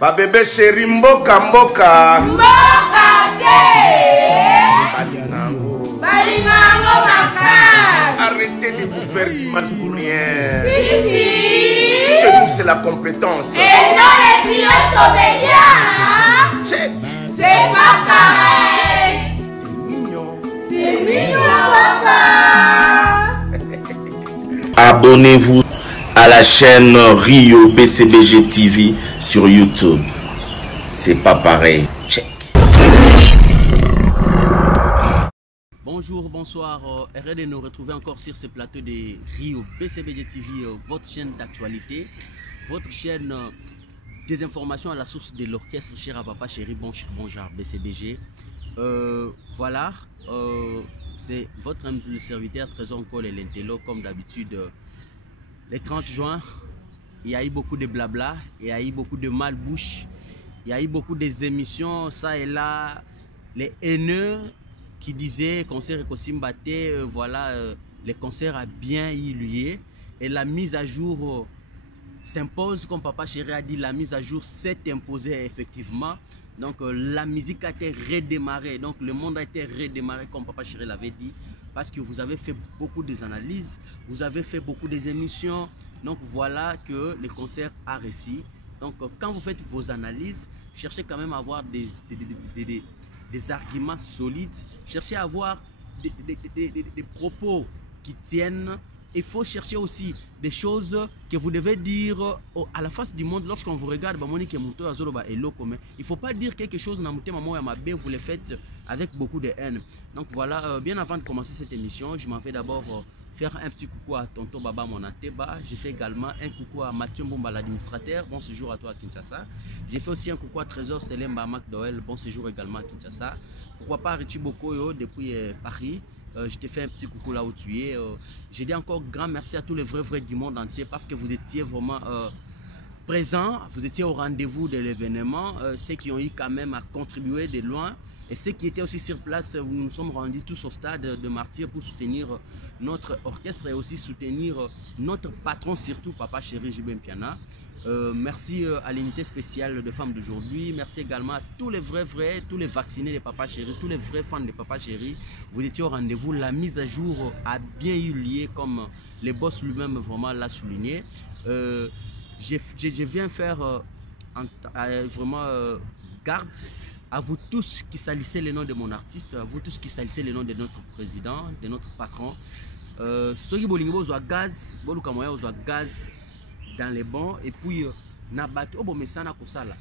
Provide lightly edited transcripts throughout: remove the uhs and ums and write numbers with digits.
Ba bébé chéri mboka mboka. Mboka te. Balingango maka. Arrêtez de vous faire image pour rien. Fifi. Chez nous c'est la compétence. Et non les filles obédients. C'est pas pareil. C'est mignon. C'est mignon papa. Abonnez-vous à la chaîne Rio BCBG TV sur YouTube. C'est pas pareil. Check. Bonjour, bonsoir. Heureux de nous retrouver encore sur ce plateau de Rio BCBG TV, votre chaîne d'actualité, votre chaîne des informations à la source de l'orchestre cher à papa chéri bonjour BCBG. Voilà, c'est votre humble serviteur Trésor Cole et l'Intello comme d'habitude. Les 30 juin, il y a eu beaucoup de blabla, il y a eu beaucoup de malbouche, il y a eu beaucoup des émissions, ça et là, les haineux qui disaient concert et Kossimbate, voilà, les concerts a bien eu lieu et la mise à jour s'impose, comme papa chéri a dit, la mise à jour s'est imposée effectivement. Donc la musique a été redémarrée, donc le monde a été redémarré comme papa chéri l'avait dit, parce que vous avez fait beaucoup d'analyses, vous avez fait beaucoup d'émissions, donc voilà que le concert a réussi. Donc quand vous faites vos analyses, cherchez quand même à avoir des arguments solides, cherchez à avoir des propos qui tiennent. Il faut chercher aussi des choses que vous devez dire à la face du monde lorsqu'on vous regarde. Il ne faut pas dire quelque chose, vous le faites avec beaucoup de haine. Donc voilà, bien avant de commencer cette émission, je m'en vais d'abord faire un petit coucou à Tonton Baba Monateba. J'ai fait également un coucou à Mathieu Mbomba, l'administrateur. Bon séjour à toi à Kinshasa. J'ai fait aussi un coucou à Trésor Selemba McDowell. Bon séjour également à Kinshasa. Pourquoi pas Richie Bokoyo depuis Paris. Je t'ai fait un petit coucou là où tu es. Je dis encore grand merci à tous les vrais du monde entier parce que vous étiez vraiment présents. Vous étiez au rendez-vous de l'événement. Ceux qui ont eu quand même à contribuer de loin. Et ceux qui étaient aussi sur place, nous nous sommes rendus tous au stade de Martyr pour soutenir notre orchestre et aussi soutenir notre patron, surtout Papa Chéri Jibem Piana. Merci à l'unité spéciale de femmes d'aujourd'hui. Merci également à tous les vrais, tous les vaccinés de Papa Chéri, tous les vrais fans de Papa Chéri. Vous étiez au rendez-vous. La mise à jour a bien eu lieu comme le boss lui-même vraiment l'a souligné. Je viens faire vraiment garde à vous tous qui salissez le nom de mon artiste, à vous tous qui salissez le nom de notre président, de notre patron. Ceux qui veulent gaz, gaz dans les bons et puis nabat obo mesana kosala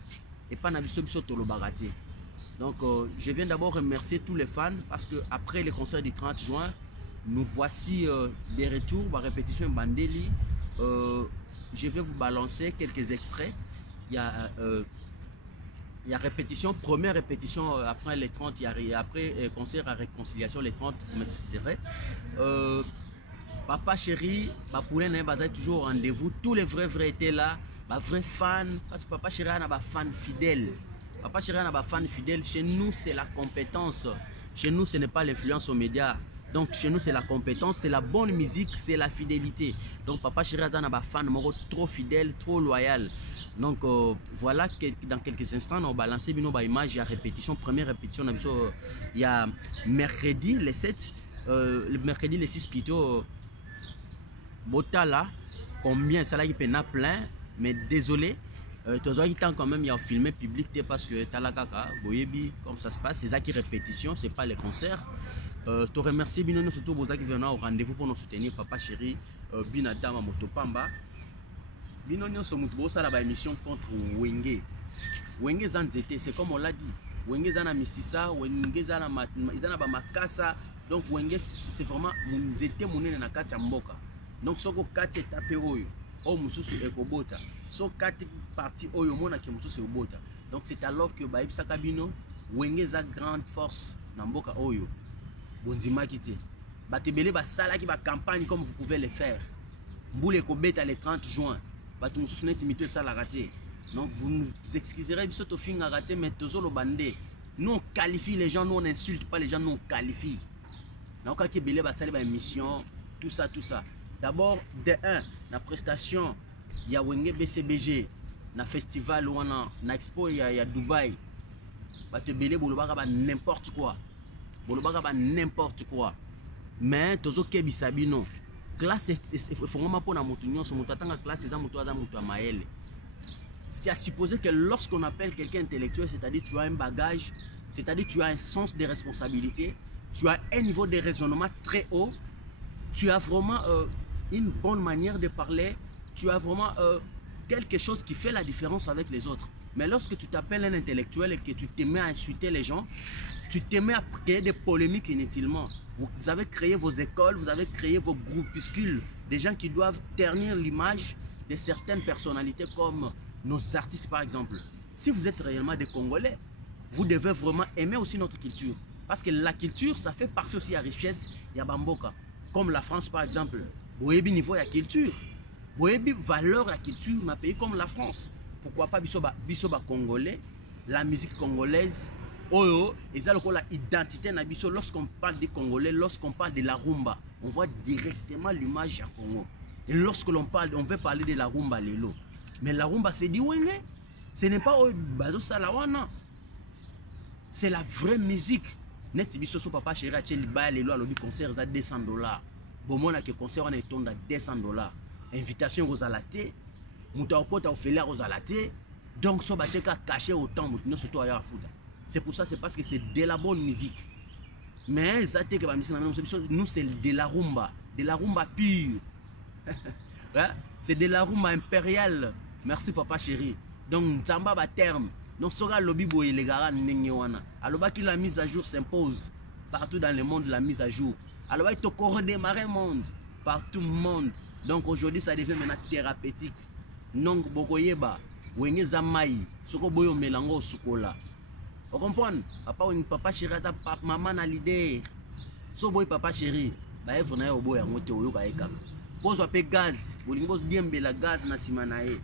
et pas nabiso biso tolo bagati. Donc je viens d'abord remercier tous les fans parce que après le concert du 30 juin, nous voici des retours, ma répétition Bandeli. Je vais vous balancer quelques extraits. Il y a répétition, première répétition après les 30, il y a après concert à réconciliation les 30, vous m'excuserez. Papa Chéri, Bapoulin est toujours au rendez-vous. Tous les vrais étaient là. Vrais fans, parce que Papa Chéri a des fans fidèles. Papa Chéri a des fans fidèles. Chez nous, c'est la compétence. Chez nous, ce n'est pas l'influence aux médias. Donc, chez nous, c'est la compétence, c'est la bonne musique, c'est la fidélité. Donc, Papa Chéri a des fans trop fidèles, trop loyaux. Donc, voilà que dans quelques instants, on va lancer une image. Il y a répétition, première répétition. Il y a mercredi, le 7, le mercredi, le 6 plutôt. Botala, combien ça là il peine plein, mais désolé, il temps quand même il y a filmé public parce que talakaka, boyebi comme ça se passe, c'est ça qui répétition, c'est pas les concerts. Te remercier Binono surtout pour qui viennent au rendez-vous pour nous soutenir Papa Chéri, Binadama Motopamba. Binono se moutbo ça la émission contre Wenge. Wenge Zanzete, c'est comme on l'a dit. Wenge Zana Misisa, Wenge Zana Makasa, donc Wenge c'est vraiment Nzete Mounene na kati ya mboka. Donc, si vous avez tapé oyo, mususu ekobota. So kati parti oyo mona ke mususu ekobota. Donc c'est alors que baïb sakabino wenge za grande force na mboka oyo. Bondima kiti. Batebele ba sala ki ba campagne comme vous pouvez le faire. Mboule ekobeta le 30 juin. Batu mususu neti mito sala raté. Donc vous nous excuserez biso to finga raté mais tozo lo bande. Nous on qualifie les gens, nous on n'insulte pas les gens, nous on qualifie. Donc quand il y a une émission, tout ça. D'abord, de 1, la prestation, il y a Wenge BCBG, na festival wana na expo ya Dubaï bato ebele bolobaka ba n'importe quoi bolobaka ba n'importe quoi mais tozokebisa bino classe efongama mpona moto nyonso moto atanga classe eza moto aza moto ya mayele. C'est à supposer que lorsqu'on appelle quelqu'un intellectuel, c'est-à-dire tu as un bagage, c'est-à-dire tu as un sens de responsabilité, tu as un niveau de raisonnement très haut, tu as vraiment une bonne manière de parler, tu as vraiment quelque chose qui fait la différence avec les autres. Mais lorsque tu t'appelles un intellectuel et que tu te mets à insulter les gens, tu te mets à créer des polémiques inutilement. Vous avez créé vos écoles, vous avez créé vos groupuscules, des gens qui doivent ternir l'image de certaines personnalités comme nos artistes par exemple. Si vous êtes réellement des Congolais, vous devez vraiment aimer aussi notre culture. Parce que la culture, ça fait partie aussi de la richesse de Bamboka. Comme la France par exemple. Vous avez niveau de la culture. Vous avez valeur de la culture dans un pays comme la France. Pourquoi pas Bisoba Congolais, la musique congolaise, et ça l'identité na biso. Lorsqu'on parle des Congolais, lorsqu'on parle de la rumba, on voit directement l'image du Congo. Et lorsque l'on parle, on veut parler de la rumba lelo. Mais la rumba c'est dit wenge. Ce n'est pas bazo salawana. C'est la vraie musique. Net biso so papa chéri a tcheli ba lelo alobi concert za $200. Bon mona que concert on est tombé à $200. Invitation aux alaté. Muta okota ofela aux alaté. Donc so ba tcheka caché autant mutino surtout à futa. C'est pour ça, c'est parce que c'est de la bonne musique. Mais ça que nous c'est de la rumba pure. C'est de la rumba impériale. Merci papa chéri. Donc Nzamba ba terme. Donc sera lobby boy les gars n'engwana. Alors que la mise à jour s'impose partout dans le monde, la mise à jour. Alors il faut redémarrer le monde partout le monde. Donc aujourd'hui ça devient maintenant thérapeutique. Donc bokoyeba wenge zamai soko boyo melango sukola. Vous comprenez? Papa chéri ça maman na leader. So boy papa chéri ba evo na yo boy yango te oyo ka ekaka. Bozo pe gaz, bolingi bozo diembela gaz na sima na ye.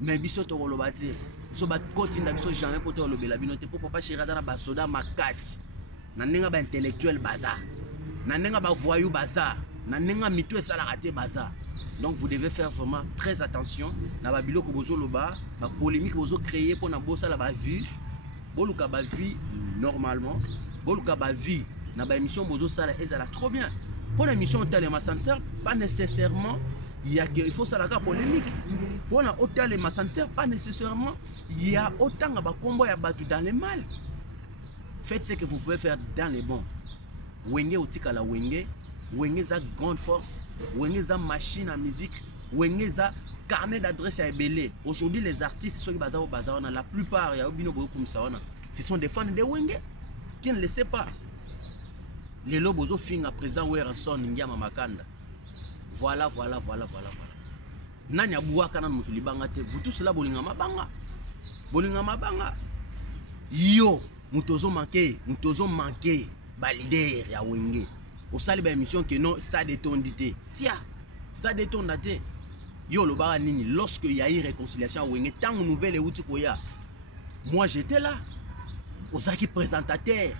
Mais biso to koloba te. So ba kotinda biso jamais pour te lobela bino te pour papa chéri na ba soda makasi. Na nenga ba intellectuel baza. Na nenga ba voyou baza. Na nenga mitu esala te baza. Donc vous devez faire vraiment très attention na ba biloko bozo loba, ba polémique bozo créer pour na bossa la ba vue. Boluka ba vie normalement. Boluka ba vie na ba émission bozo sala ezala trop bien. Pour l'émission Hôtel et Massanser, pas nécessairement il faut ça la polémique. Pour l'Hôtel et Massanser, pas nécessairement il y a autant de combat à battre dans le mal. Faites ce que vous pouvez faire dans les bons. Wenge otika la wenge, wenge za grande force, wenge za machine à musique, wenge za carnet d'adresse à Ebele. Aujourd'hui les artistes ceux qui basent au bazar, la plupart il y a obino beaucoup comme ça, ce sont des fans de wenge qui ne le savent pas. Les lobozo finga président Weranson Ngiama Makanda. Voilà. Nanya buaka na mutu libanga te. Vous tous là bolinga mabanga. Bolinga mabanga. Yo, mutozo manqué ba leader ya wenge. Au sali ba émission que non stade étondité. Sia, stade étondité. Yo lo bara nini lorsque il y a eu réconciliation à wenge tant nouvelle et koya. Moi j'étais là. Osaki présentateur.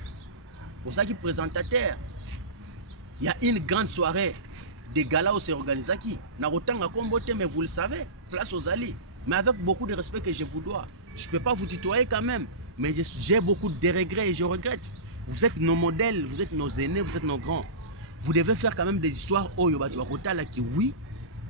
Il y a une grande soirée des galas où c'est organisé qui n'a autant à comboter, mais vous le savez, place aux alliés. Mais avec beaucoup de respect que je vous dois. Je ne peux pas vous tutoyer quand même, mais j'ai beaucoup de regrets et je regrette. Vous êtes nos modèles, vous êtes nos aînés, vous êtes nos grands. Vous devez faire quand même des histoires où il y a qui oui,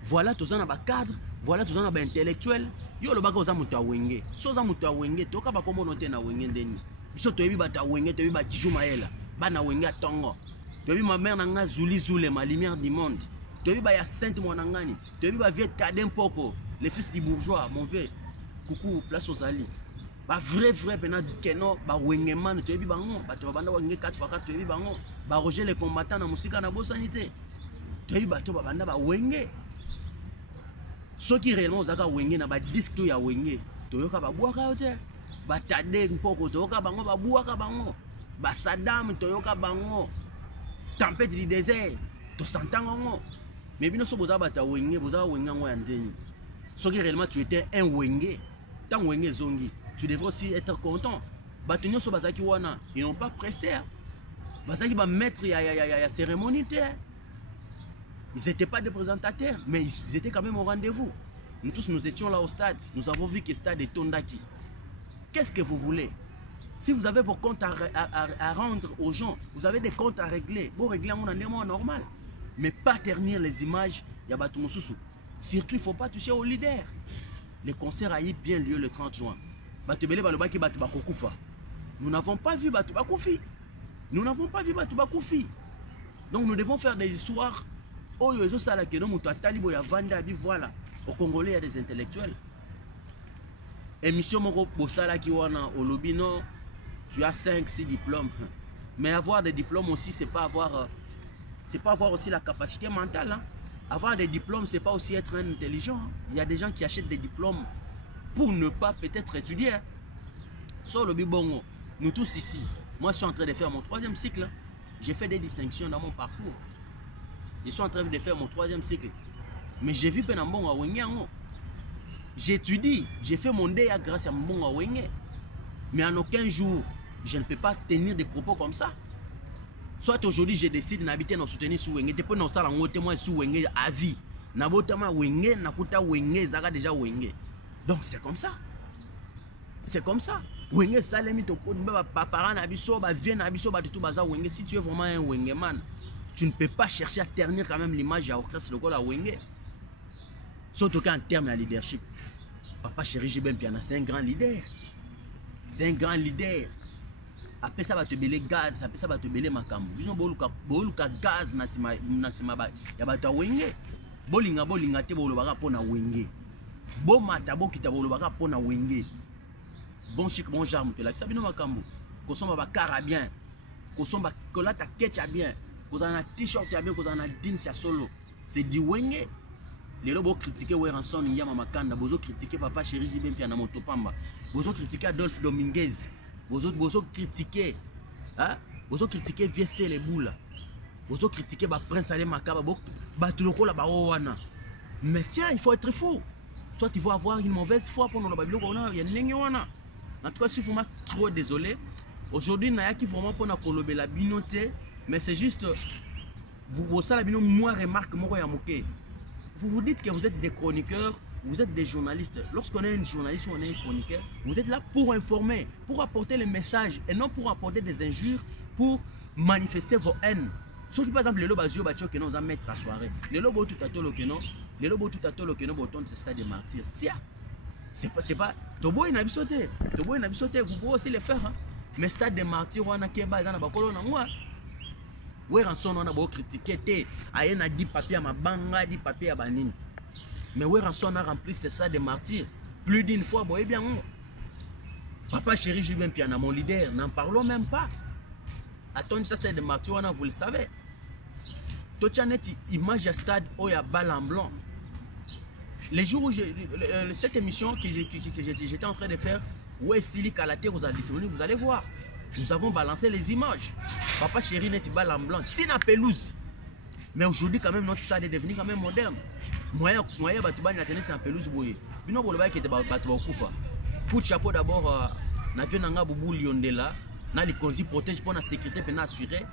voilà tout ça dans le cadre, voilà tout ça dans l'intellectuel. Yo le bago za muta wenge. So za muta wenge, toka ba komo note na wenge ndeni. Biso to yebi ba ta wenge, to yebi ba Kijuma ela. Bana wenge atongo. Tobi ma mère nanga Zuli Zule, ma lumière du monde. Tobi ba ya Sainte Mwanangani. Tobi ba vieux Tadem Poko, le fils du bourgeois, mon vieux. Coucou, place aux alliés. Ba vrai pena keno ba wenge man tobi bango, ba to banda wenge 4x4 tobi bango. Ba Roger les combattants na musika na bosanité. Tobi ba to banda ba wenge. Ceux qui réellement zaka wenge na ba disque to ya wenge. Toyoka ba buaka ote. Ba Tadem Poko toyoka bango ba buaka bango. Ba Saddam toyoka bango. Tempête du désert, tu s'entends. Mais bien sûr, vous avez wenge, vous avez wenge en ndeni. Ce qui réellement tu étais un wenge, tant wenge zongi, tu devrais aussi être content. Batunyo so bazaki wana, ils n'ont pas presté. Bazaki ba mettre ya cérémonie. Ils n'étaient pas des présentateurs, mais ils étaient quand même au rendez-vous. Nous tous, nous étions là au stade. Nous avons vu que le stade est Tondaki. Qu'est-ce que vous voulez? Si vous avez vos comptes à rendre aux gens, vous avez des comptes à régler. Bon, régler à mon endroit normal. Mais pas ternir les images. Il y a Batumoussou. Surtout, il ne faut pas toucher aux leaders. Le concert a eu bien lieu le 30 juin. Nous n'avons pas vu Batouba Koufi. Nous n'avons pas vu Batouba Koufi. Donc nous devons faire des histoires. Voilà. Au Congolais, il y a des intellectuels. Émission Moko Bosala Kiwana au Lobino, tu as 5-6 diplômes. Mais avoir des diplômes aussi, c'est pas avoir aussi la capacité mentale. Hein. Avoir des diplômes, c'est pas aussi être un intelligent. Hein. Il y a des gens qui achètent des diplômes pour ne pas peut-être étudier. Hein. Sur le Bibongo, nous tous ici, moi je suis en train de faire mon 3e cycle. Hein. J'ai fait des distinctions dans mon parcours. Je suis en train de faire mon 3e cycle. Mais j'ai vu Penambongo à Wenyango. J'étudie, j'ai fait mon DEA grâce à Mbongo à Wenge. Mais en aucun jour, je ne peux pas tenir des propos comme ça. Soit aujourd'hui, je décide d'habiter dans soutenir sous Wenge. Tu peux nous faire un témoin sous Wenge à vie. Nabotama Wenge, Nakuta Wenge, Zaga déjà Wenge. Donc c'est comme ça. C'est comme ça. Wenge Salemi Toko, Papa Nabiso, Vien Nabiso, tout Baza Wenge. Si tu es vraiment un Wengeman, tu ne peux pas chercher à ternir quand même l'image à Orchestre Local à Wenge. Surtout qu'en termes de leadership, Papa Chéri Jibem Piana, c'est un grand leader. C'est un grand leader. Après ça va te belé gaz, après ça va te belé makambo. Bisons boluka gaz na sima ya bata Wenge. Bolinga te bolobaka pona Wenge. Bon mata bokita bolobaka pona Wenge. Bon chic bon charme te la sabino makambo. Ko somba ba carabien. Ko somba ko la ta ketcha bien. Ko za na t-shirt ya bien, ko za na jeans ya solo. C'est du Wenge. Les lobos critiquent Weranson, Nyama Makanda, Bozo critiquer Papa Chéri Jibem Piana Motopamba, Bozo critiquer Adolphe Dominguez, Bozo critiquer, hein? Bozo critiquer VC les boules, Bozo critiquer Prince Ale Makaba, Batuloko la Baowana. Mais tiens, il faut être fou. Soit il faut avoir une mauvaise foi pour nous, il y a une ligne. En tout cas, je suis vraiment trop désolé. Aujourd'hui, il y a qui vraiment pour nous colober la binoté, mais c'est juste, vous savez, la binoté, moi, remarque, moi, yamoké. Vous vous dites que vous êtes des chroniqueurs, vous êtes des journalistes. Lorsqu'on est un journaliste ou on est un chroniqueur, vous êtes là pour informer, pour apporter les messages et non pour apporter des injures, pour manifester vos haines. Ceux qui par exemple, les lobes azio batio que nous allons mettre à soirée, les lobes tout à tolo que non, les lobes tout à tolo que non, bouton de stade des martyrs. Tiens, c'est pas. Tobo n'a bisoté, vous pouvez aussi les faire. Hein? Mais stade des martyrs, on a qui est basé dans la bacolo na moi. Weranson on a beau critiquer te ayena dit papier à ma banga dit papier à banine. Mais Weranson a rempli c'est ça des martyrs plus d'une fois. Boye bien Papa Chéri Jibem Piana mon leader, n'en parlons même pas. Attends, ça c'était des martyrs, vous le savez. Tochanet image à stade où il y a balle en blanc. Les jours où cette émission que j'étais en train de faire, où est Sili Kalaté, vous allez voir. Nous avons balancé les images. Papa Chéri n'est pas en blanc. Tina pelouse. Mais aujourd'hui, quand même, notre stade est devenu quand même moderne. Moyen Batouba n'a tenu en pelouse bouillée. Bino Boloba qui était Batouba Koufa. Coup de chapeau d'abord, n'a fait Nanga Boubou Liondela. N'a les consignes protège pour la sécurité pour assurer.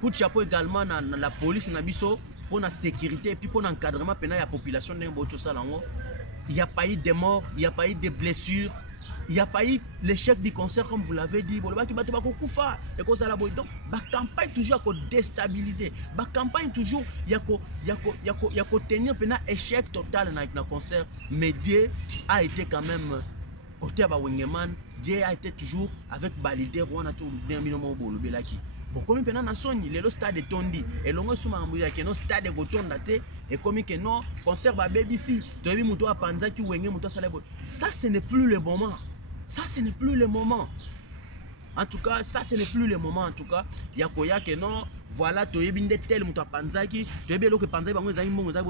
Coup de chapeau également dans la police Nabiso pour la sécurité et puis pour l'encadrement de la population d'un Bocho Salango. Il n'y a pas eu de morts, il n'y a pas eu de blessures. Il n'y a pas eu l'échec du concert comme vous l'avez dit. Donc, la campagne toujours déstabilisée. La campagne toujours, il y a tenir un échec total dans le concert. Mais Dieu a été quand même, côté de Wengeman, Dieu a été toujours avec Balidé, Rwanda, tout le monde. Bon, comme maintenant, le stade est tondi. Et l'on a le stade est tondi. Et comme que non, concert va BBC. Ça, ce n'est plus le moment. Ça, ce n'est plus le moment. En tout cas, ça, ce n'est plus le moment. En tout cas, il y a que non, voilà, tu es bien tel, tu as Panzaki, tu es bien que Panzaki,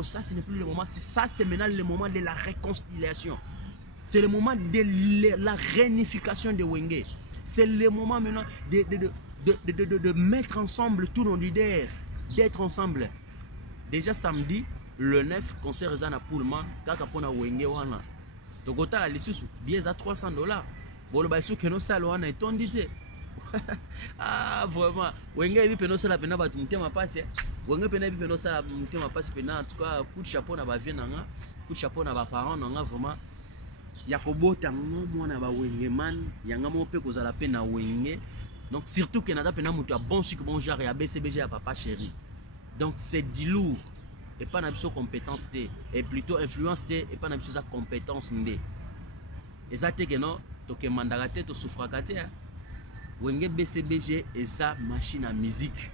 ça, ce n'est plus le moment. Ça, c'est maintenant le moment de la réconciliation. C'est le moment de la réunification de Wenge. C'est le moment maintenant de mettre ensemble tous nos leaders, d'être ensemble. Déjà samedi, le 9, concert Zana Pullman, Kakapona Wenge Wana. Togota la lissu 10 à $300. Bon le baissou que nous salons est on dit. Ah vraiment, Wenge vi peno sala pena batumte ma passe. Wenge pena bi pena ça monter ma passe pena en tout cas coup de chapeau na ba vie nanga, coup de chapeau na ba parents nanga vraiment ya ko bota mwana ba wenge man yanga mo pe ko za la pena wenge. Donc surtout que nada pena mutu a bon chic bon genre ya BCBG à papa chéri. Donc c'est du lourd et pas na biso compétence té et plutôt influence té et pas na biso sa compétence ndé. Et ça te que non to ke mandaka té to souffraka té. Wenge BCBG et sa machine à musique.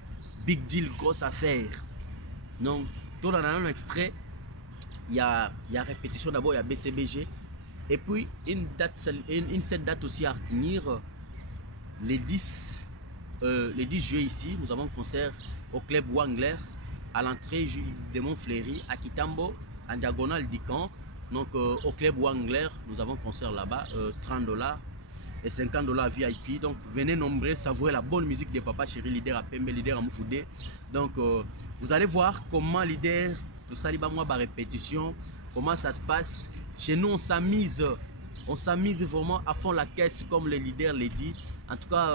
Big deal, grosse affaire. Donc, tout dans un extrait, il y a répétition d'abord, il y a BCBG. Et puis, cette date aussi à retenir, les 10 juillet ici, nous avons un concert au club Wangler, à l'entrée de Montfleury, à Kitambo, en diagonale du camp. Donc, au club Wangler, nous avons un concert là-bas, $30. Et $50 VIP. Donc venez nombreux savourer la bonne musique de Papa Chéri, leader à Pembe, leader à Moufoudé. Donc vous allez voir comment leader, tout ça, moi par répétition, comment ça se passe. Chez nous on s'amuse vraiment à fond la caisse comme le leader l'a dit. En tout cas,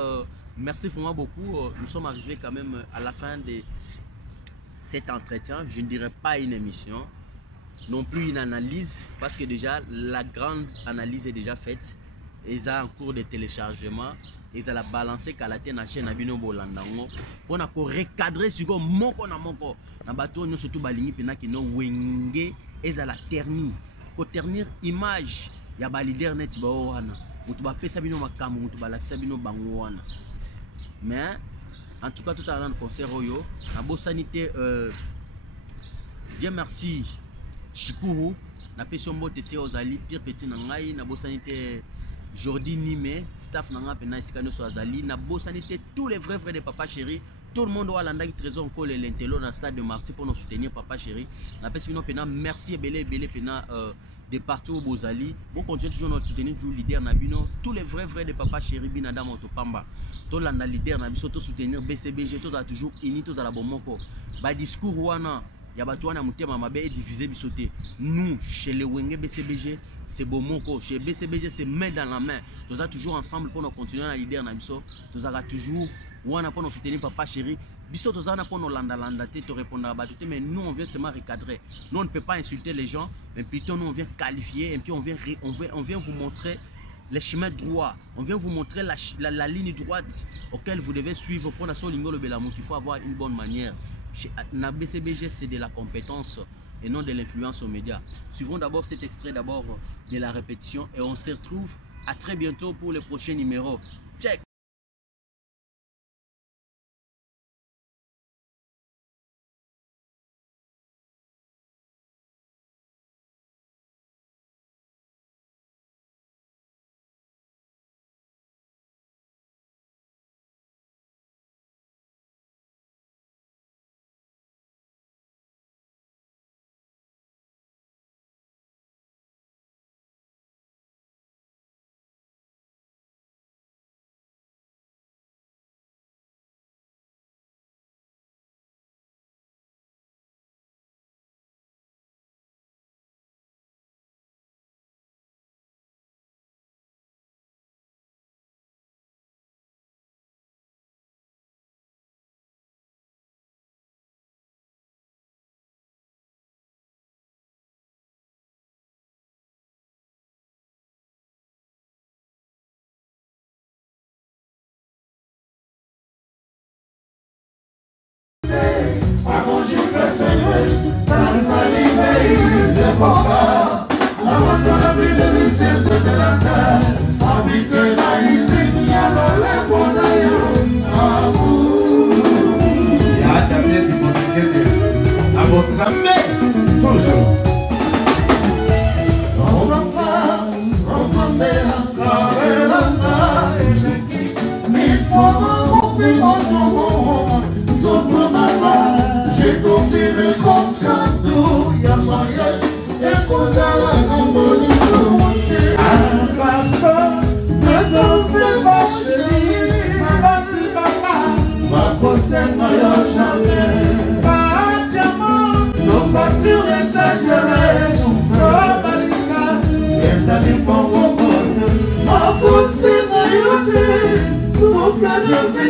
merci vraiment beaucoup. Nous sommes arrivés quand même à la fin de cet entretien. Je ne dirais pas une émission, non plus une analyse, parce que déjà la grande analyse est déjà faite. Ils ont en cours de téléchargement, ils ont balancé qu'à la chaîne Abino Bolandango pour recadrer sur moko na moko na bateau nous surtout balingi pena qui no wenge ils ont la ternir ko ternir image ya ba leader net ba wana mutu ba pesa bino makambo mutu ba lakisa bino bango wana. Mais en tout cas tout à l'heure concert oyo na bo sanité Dieu merci Chikuru na peso mbote se ozali pire petit na ngai na bo sanité Jordi Nime, staff nanga pena isikano so azali na bosanité tous les vrais frères de Papa Chéri, tout le monde wala ndaki trésor encore l'intello dans stade de Marty pour nous soutenir Papa Chéri. Na pesi bino pena merci belé pena de partout au Bozali. Bon continuer toujours notre soutenir du leader na bino, tous les vrais frères de Papa Chéri binada motopamba. To landa leader na biso to soutenir BCBG to za toujours uni to za la bomoko. Ba discours wana ya bato wana mutema mabe et diviser bisoté. Nous chez les Wenge BCBG c'est Bomoko, chez BCBG c'est main dans la main. Nous sommes toujours ensemble pour nous continuer à leader na biso. Nous avons toujours wana pour nous soutenir Papa Chéri. Biso nous avons pour nous landa te répondre à bateau mais nous on vient seulement recadrer. Nous on ne peut pas insulter les gens, mais plutôt nous on vient qualifier et puis on vient vous montrer les chemins droits. On vient vous montrer la ligne droite auquel vous devez suivre pour la Solingo le Belamo. Il faut avoir une bonne manière. Chez na BCBG c'est de la compétence et non de l'influence aux médias. Suivons d'abord cet extrait d'abord de la répétition et on se retrouve à très bientôt pour le prochain numéro. Check. Souffle de